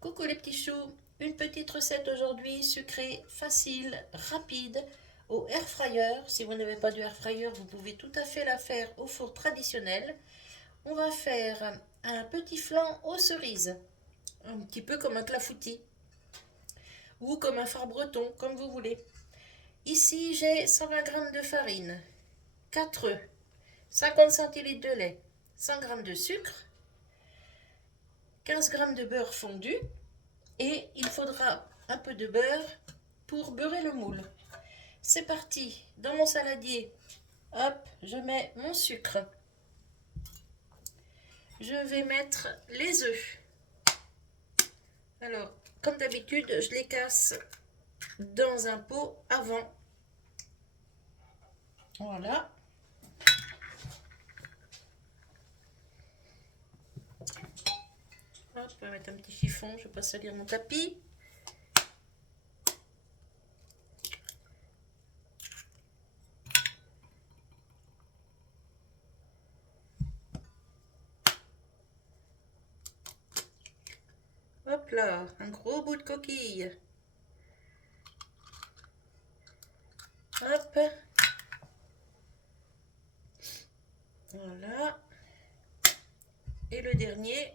Coucou les petits choux, une petite recette aujourd'hui sucrée, facile, rapide, au air fryer. Si vous n'avez pas de air fryer, vous pouvez tout à fait la faire au four traditionnel. On va faire un petit flan aux cerises, un petit peu comme un clafoutis ou comme un phare breton, comme vous voulez. Ici, j'ai 120 g de farine, 4 œufs, 50 centilitres de lait, 100 g de sucre, 15 g de beurre fondu. Et il faudra un peu de beurre pour beurrer le moule. C'est parti, dans mon saladier, hop, je mets mon sucre. Je vais mettre les œufs. Alors, comme d'habitude, je les casse dans un pot avant. Voilà. Hop, on va mettre un petit chiffon, je ne vais pas salir mon tapis. Hop là, un gros bout de coquille. Hop. Voilà. Et le dernier.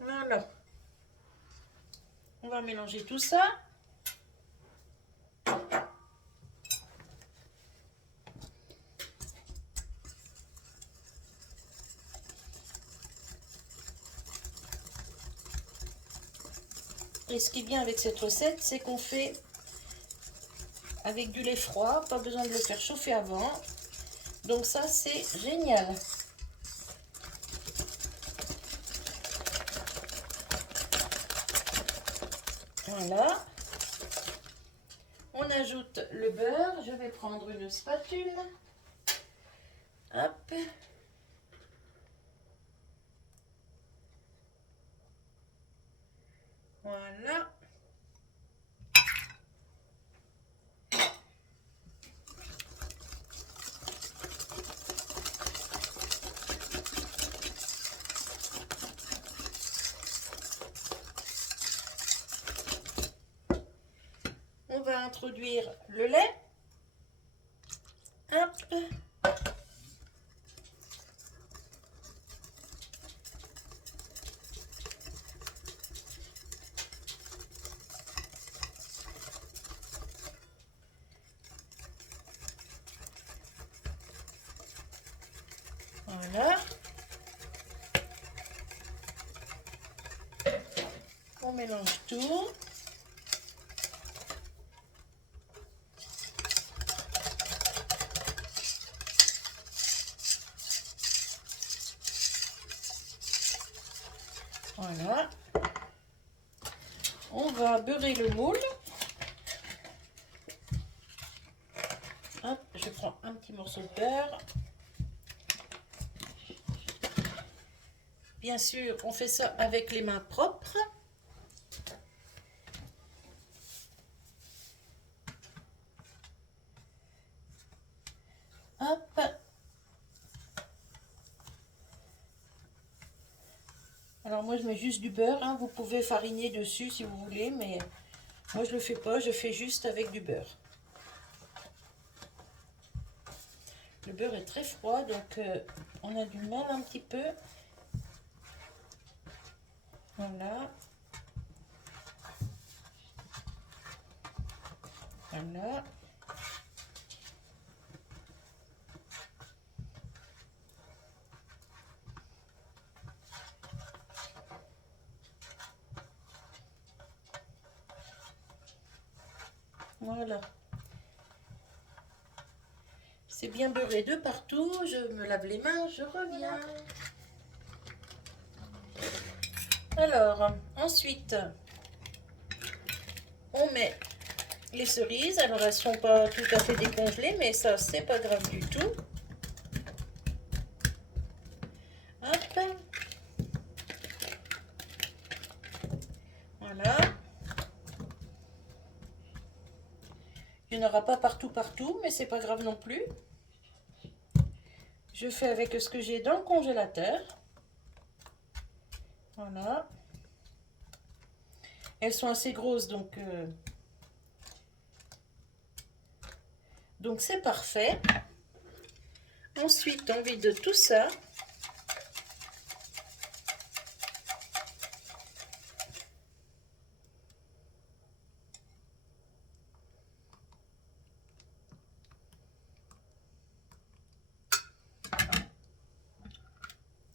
Voilà. On va mélanger tout ça. Et ce qui est bien avec cette recette, c'est qu'on fait avec du lait froid, pas besoin de le faire chauffer avant. Donc ça, c'est génial. Voilà. On ajoute le beurre. Je vais prendre une spatule. Hop. Voilà. On va introduire le lait. Hop. Voilà. On mélange tout. Voilà. On va beurrer le moule. Hop, je prends un petit morceau de beurre. Bien sûr, on fait ça avec les mains propres. Hop. Alors moi je mets juste du beurre, hein. Vous pouvez fariner dessus si vous voulez, mais moi je le fais pas, je fais juste avec du beurre. Le beurre est très froid, donc on a du mal un petit peu. Voilà. Voilà. Voilà. C'est bien beurré de partout. Je me lave les mains, je reviens. Alors, ensuite, on met les cerises. Alors, elles ne sont pas tout à fait décongelées, mais ça, c'est pas grave du tout. Hop. Voilà. Il n'y en aura pas partout, mais c'est pas grave non plus. Je fais avec ce que j'ai dans le congélateur. Voilà. Elles sont assez grosses, donc c'est parfait. Ensuite, on vide tout ça.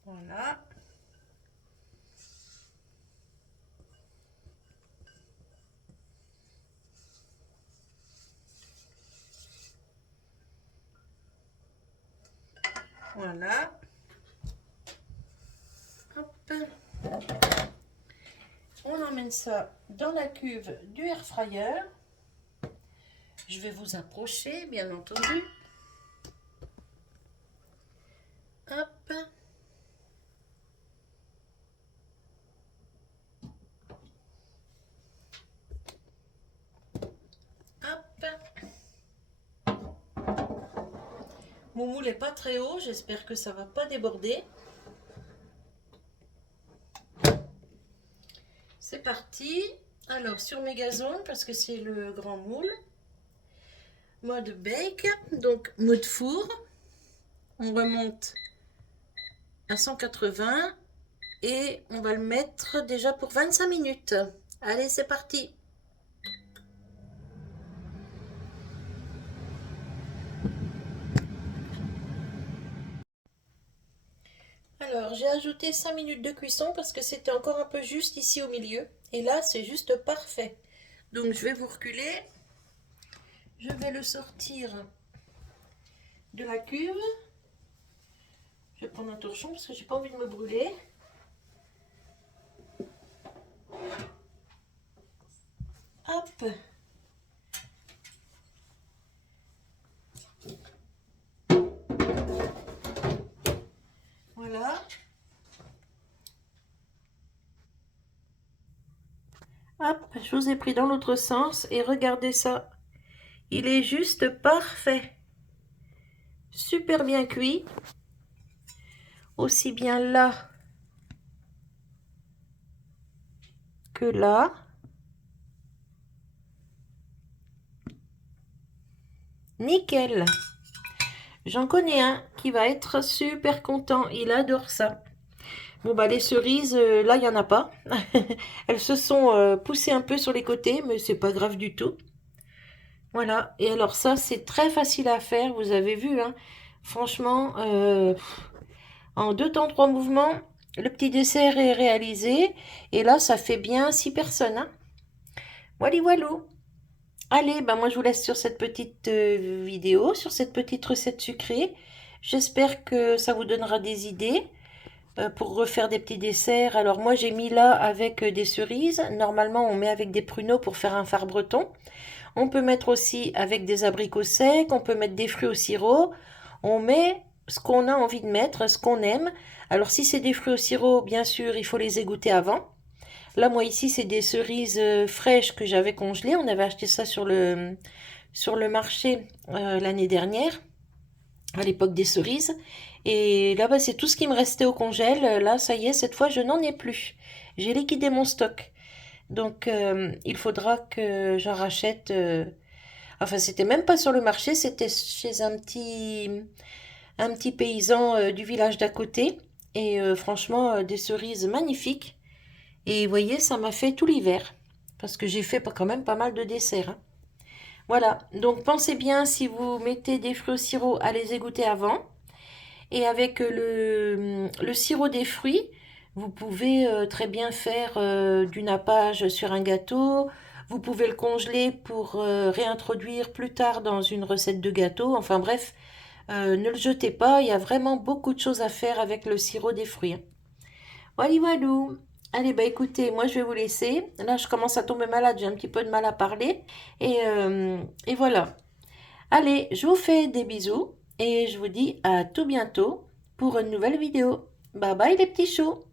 Voilà. Voilà. Hop. On emmène ça dans la cuve du air fryer. Je vais vous approcher, bien entendu. Hop. Mon moule n'est pas très haut, j'espère que ça va pas déborder. C'est parti. Alors sur mes gazons, parce que c'est le grand moule, mode bake, donc mode four, on remonte à 180 et on va le mettre déjà pour 25 minutes. Allez, c'est parti. Alors, j'ai ajouté 5 minutes de cuisson parce que c'était encore un peu juste ici au milieu. Et là, c'est juste parfait. Donc, je vais vous reculer. Je vais le sortir de la cuve. Je vais prendre un torchon parce que j'ai pas envie de me brûler. Hop. Voilà. Hop, je vous ai pris dans l'autre sens et regardez ça. Il est juste parfait. Super bien cuit. Aussi bien là que là. Nickel. J'en connais un qui va être super content. Il adore ça. Bon, bah, les cerises, là, il n'y en a pas. Elles se sont poussées un peu sur les côtés, mais c'est pas grave du tout. Voilà. Et alors, ça, c'est très facile à faire. Vous avez vu, hein. Franchement, en 2 temps, 3 mouvements, le petit dessert est réalisé. Et là, ça fait bien 6 personnes, hein. Voilà, voilà. Allez, ben moi je vous laisse sur cette petite vidéo, sur cette petite recette sucrée. J'espère que ça vous donnera des idées pour refaire des petits desserts. Alors moi j'ai mis là avec des cerises. Normalement on met avec des pruneaux pour faire un fard breton. On peut mettre aussi avec des abricots secs, on peut mettre des fruits au sirop. On met ce qu'on a envie de mettre, ce qu'on aime. Alors si c'est des fruits au sirop, bien sûr, il faut les égoutter avant. Là, moi, ici, c'est des cerises fraîches que j'avais congelées. On avait acheté ça sur le marché l'année dernière, à l'époque des cerises. Et là, bah, c'est tout ce qui me restait au congèle. Là, ça y est, cette fois, je n'en ai plus. J'ai liquidé mon stock. Donc, il faudra que j'en rachète. Enfin, c'était même pas sur le marché, c'était chez un petit paysan du village d'à côté. Et franchement, des cerises magnifiques. Et vous voyez, ça m'a fait tout l'hiver. Parce que j'ai fait quand même pas mal de desserts, hein. Voilà, donc pensez bien si vous mettez des fruits au sirop à les égoutter avant. Et avec le sirop des fruits, vous pouvez très bien faire du nappage sur un gâteau. Vous pouvez le congeler pour réintroduire plus tard dans une recette de gâteau. Enfin bref, ne le jetez pas, il y a vraiment beaucoup de choses à faire avec le sirop des fruits, hein. Voilà, voilà. Allez, bah écoutez, moi je vais vous laisser. Là, je commence à tomber malade, j'ai un petit peu de mal à parler. Et voilà. Allez, je vous fais des bisous et je vous dis à tout bientôt pour une nouvelle vidéo. Bye bye les petits choux.